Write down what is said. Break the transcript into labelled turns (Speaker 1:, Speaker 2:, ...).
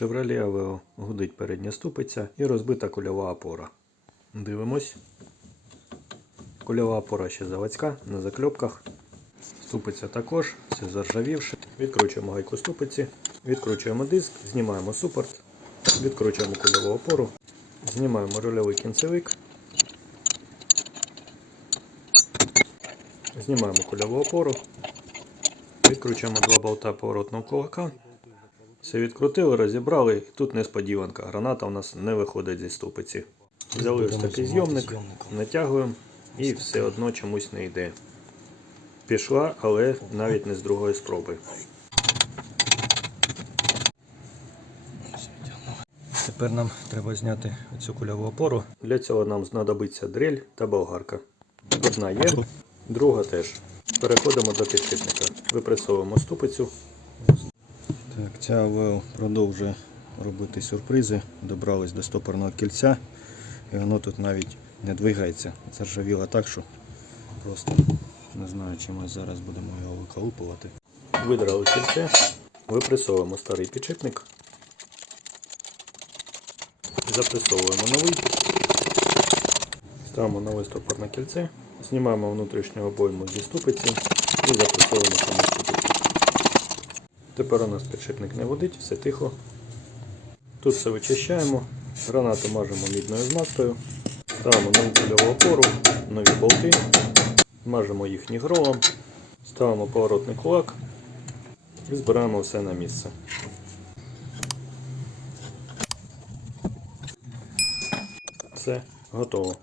Speaker 1: Chevrolet Aveo гудить передня ступиця і розбита кульова опора. Дивимось. Кульова опора ще заводська, на закльопках. Ступиця також, все заржавівше. Відкручуємо гайку ступиці, відкручуємо диск, знімаємо супорт, відкручуємо кульову опору, знімаємо рульовий кінцевик, знімаємо кульову опору, відкручуємо два болта поворотного кулака. Все відкрутили, розібрали, і тут несподіванка. Граната у нас не виходить зі ступиці. Взяли ось такий зйомник, натягуємо і все одно чомусь не йде. Пішла, але навіть не з другої спроби. Тепер нам треба зняти цю кульову опору. Для цього нам знадобиться дрель та болгарка. Одна є, друга теж. Переходимо до підшипника. Випресовуємо ступицю.
Speaker 2: Так, ця АВЛ продовжує робити сюрпризи. Добрались до стопорного кільця. І воно тут навіть не двигається. Заржавіло так, що просто не знаю, чим ми зараз будемо його виколупувати.
Speaker 1: Видрали кільце, випресовуємо старий підшипник. Запресовуємо новий. Ставимо нове стопорне кільце, знімаємо внутрішню обойму зі ступиці і запресовуємо саму ступицю. Тепер у нас підшипник не водить, все тихо. Тут все вичищаємо, гранату мажемо мідною змастою, ставимо нову кульову опору, нові болти, мажемо їх нігролом, ставимо поворотний кулак і збираємо все на місце. Все, готово.